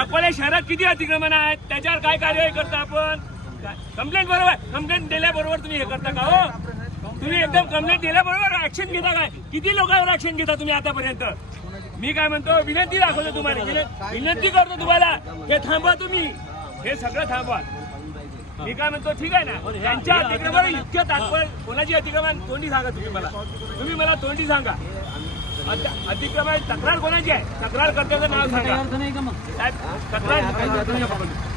अकोला शहरात किती अतिक्रमण आहेत त्याच्यावर काय कार्यवाही करता आपण? कंप्लेंट बरोबर, कंप्लेंट दिल्याबरोबर तुम्ही हे करता का हो? तुम्ही एकदम कंप्लेंट दिल्याबरोबर ऍक्शन घेता काय? किती लोकांवर ऍक्शन घेता तुम्ही आतापर्यंत? मी काय म्हणतो, विनंती दाखवतो तुम्हाला, विनंती करतो तुम्हाला, हे थांबवा, तुम्ही हे सगळं थांबवा. मी काय म्हणतो, ठीक आहे ना, त्यांच्या अतिक्रमण इतक्या तात्पर्य, कोणाची अतिक्रमण तोंडी सांगा तुम्ही मला तोंडी सांगा. अतिक्रमण तक्रार कोणाची आहे? तक्रार कर्त्याचं नाव सांगा.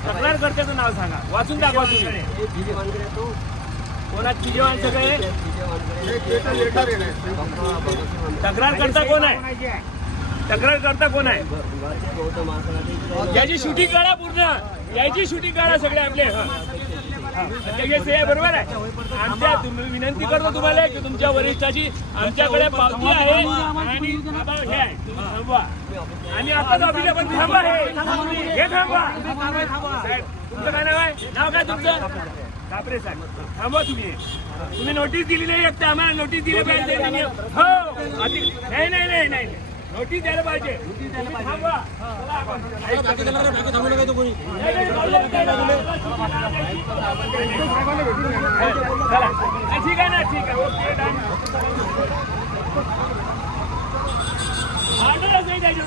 तक्रार कर्त्याचं नाव सांगा, वाचून दाखवा तुम्ही. कोणा तिजेवान सगळे तक्रार करता कोण आहे? तक्रार करता कोण आहे? याची शूटिंग काढा, पूर्ण याची शूटिंग काढा सगळे आपले. बरोबर आहे. आमच्या विनंती करतो तुम्हाला की तुमच्या वरिष्ठाची आमच्याकडे पावती आहे आणि हे आहे, थांबवा. आणि आता ऑफिसला पण थांबा, हे थांबवा. तुमचं काय नाव आहे? नाव काय तुमचं? कापरे साहेब, थांबवा तुम्ही नोटीस दिली नाही, एक तर आम्हाला नोटीस दिली पाहिजे. हो, नाही नोटीस द्यायला पाहिजे. थांबवा. ठीक आहे ना, ठीक आहे, ओके. ऑर्डरच नाही द्यायची,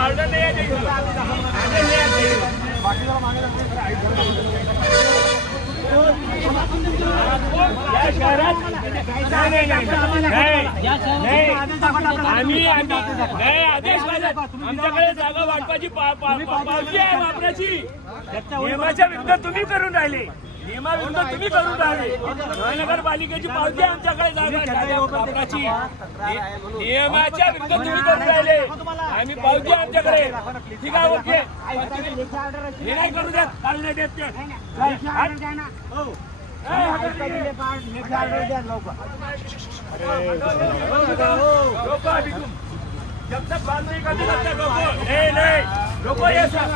ऑर्डर नाही आहे. आम्ही आदेश आमच्याकडे जागा वाटपाची पावती आहे वापराची. नियमाच्या विरुद्ध तुम्ही करून राहिले, नियमाविरुद्ध तुम्ही करून राहिले. महानगरपालिकेची पावती आहे आमच्याकडे जागा वापराची, नियमाच्या विरुद्ध तुम्ही करून राहिले. आम्ही पावती आहे आमच्याकडे, ठीक आहे, ओके. हे नाही करू देत, काढण्यात देत ते. जब तक बात नहीं करते तब तक रोको. नहीं रोको, ये सब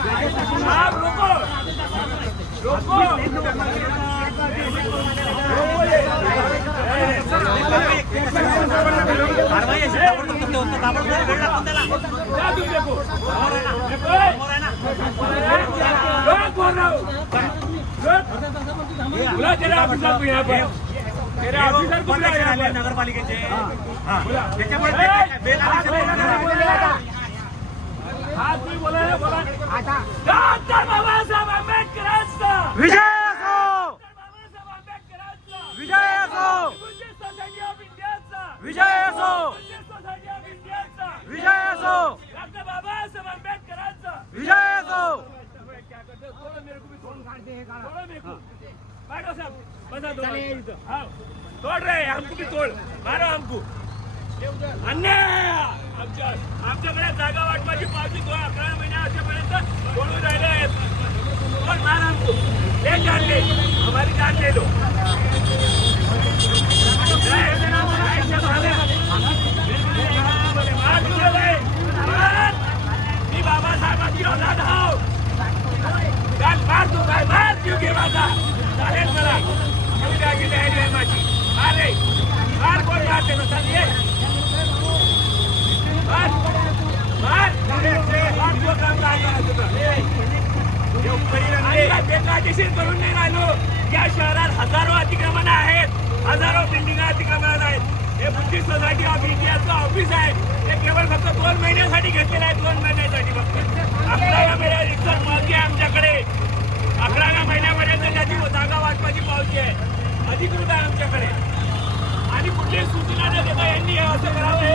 आप रोको. नगर पालिकेचे बाबासाहेब आंबेडकरांचा विजय असो, विजय असो, विजय असो, विजय असो, डॉक्टर बाबासाहेब आंबेडकरांचा विजय असो. तोड़ रहे हमको भी तोड़ मारो हमको. अन्याय आमच्याकडे जागा वाटपाची पावती 11 महिन्यापर्यंत तोडून राहिले आहेत. कोण मार हमको, ले जान ले, हमारी जान ले लो. मी बाबासाहेबांची औलाद आहो. मार तू काय मार, जीव घे माझा, चालेल मला. माझी अरे मार, कोण मारते ना, चालेल बेकायदेशीर करून नाही राहिलो. या शहरात हजारो अतिक्रमण आहेत, हजारो बिल्डिंग अतिक्रमणात आहेत. हे बुद्धिस्ट सोसायटी ऑफ इंडियाचं ऑफिस आहे, ते केवळ फक्त 2 महिन्यासाठी घेतलेलं आहे. 2 महिन्यासाठी फक्त 11 महिन्या रिक्सर पावती आहे आमच्याकडे. 11 महिन्यापर्यंत त्याची जागा वाटपाची पावती आहे, अधिकृत आहे आमच्याकडे. आणि कुठलीही सूचना न देता यांनी असं करावं, हे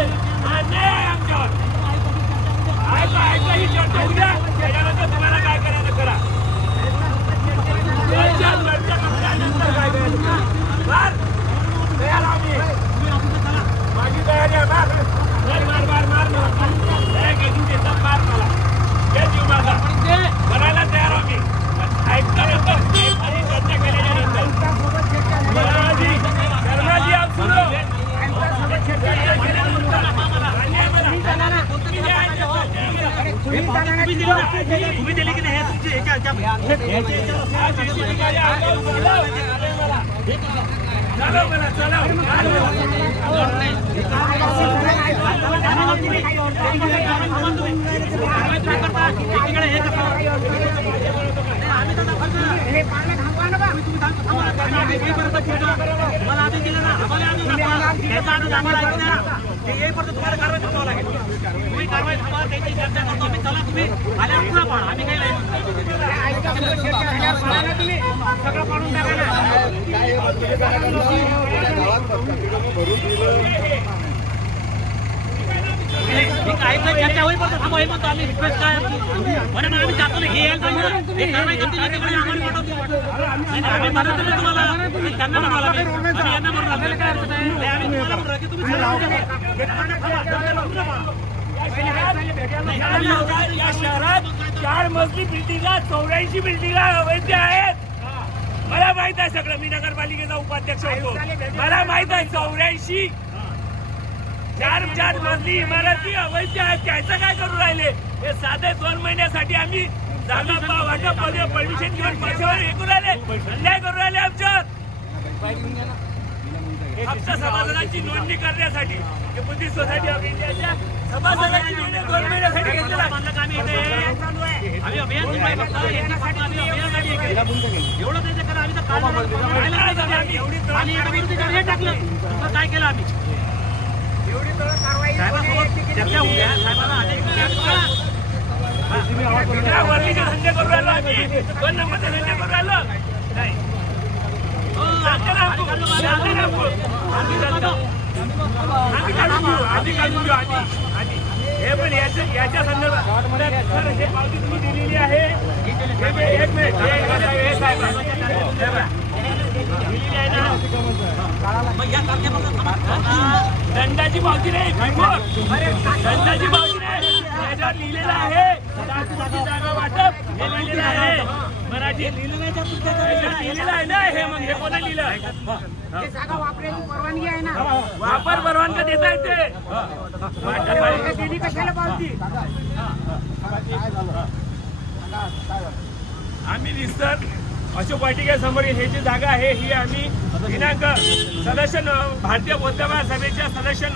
अन्याय आहे आमच्यावर. ऐका ही चर्चा उद्या, त्याच्यानंतर तुम्हाला काय करायचं करा. नंतर काय करायचं मार, तयार आम्ही, माझी तयारी आहे. मार मार मार मार मला, मार मला, हे जीव माझा करायला तयार आम्ही. ऐकल्यानंतर आणि चर्चा केल्यानंतर शर्माजी आप सुनो. तुम्ही दिली की नाही हे तुमची चला तुम्हाला आधी दिलं ना आम्हाला आधी दाखवा. त्याचा आधी आम्हाला ऐकू द्या ना. ते येईपर्यंत तुम्हाला कारवाई थांबावं लागेल. तुम्ही कारवाई थांबा, त्याची चर्चा करतो आम्ही. चला तुम्ही आल्यावर पुन्हा पाहा. आम्ही काही सगळं पाडून टाका ठीक आहे. चर्चा होईपर्यंत थांबा. हे म्हणतो आम्ही रिक्वेस्ट काय म्हणून आम्ही जातो ना. हे यायला हे कारवाई करतील आम्हाला पाठवतो. आम्ही मदत दिली तुम्हाला. त्यांना म्हणावं लागेल. आम्ही यांना म्हणून आम्ही तुम्हाला म्हणतो की तुम्ही या शहरात 4 मजली बिल्डिंगा 84 बिल्डिंगा अवैध आहेत. मला माहित आहे सगळं. मी नगरपालिकेचा उपाध्यक्ष होतो. मला माहित आहे 84 4 मजली इमारती अवैध आहेत. त्याचं काय करू राहिले? हे साधे 2 महिन्यासाठी आम्ही जागा वाटप परमिशन घेऊन पैशावर हे करू राहिले, अन्याय करू राहिले आमच्यावर. फक्त सभासदांची नोंदणी करण्यासाठी हे बुद्धिस्ट सोसायटी ऑफ इंडियाच्या सभासदांची नोंदणी 2 महिन्यासाठी घेतलेला आम्ही अभियान सुरू आहे. फक्त याच्यासाठी आम्ही अभियानासाठी हे केलं. एवढं त्याचं करा. आम्ही तर काल आणि एका विरोधीवर हे टाकलं. तर काय केलं आम्ही? साहेबांसोबत चर्चा होऊ द्या. साहेबांना आदेश द्या. वर्लीचे धंदे करू राहिलो आम्ही. 2 नंबरचे धंदे करू राहिलो नाही. हे पण याच्या संदर्भात हे पावती तुम्ही दिलेली आहे. एक मिनिट दिलेली आहे ना. मग या तारखेपासून दंडाची पावती नाही. दंडाची पावती नाही. याच्यावर लिहिलेलं आहे जागा वाटप. हे लिहिलेलं आहे मराठी लिहिलेलं आहे ना. हे मग हे कोणा लिहिलं? जागा वापरायची परवानगी आहे ना. वापर परवानगी देता येते. दिली कशाला पावती? आम्ही विस्तर अशोक वाटिका समोर हे जी जागा आहे ही आम्ही दिनांक सदस्य भारतीय बौद्ध महासभेच्या सदस्य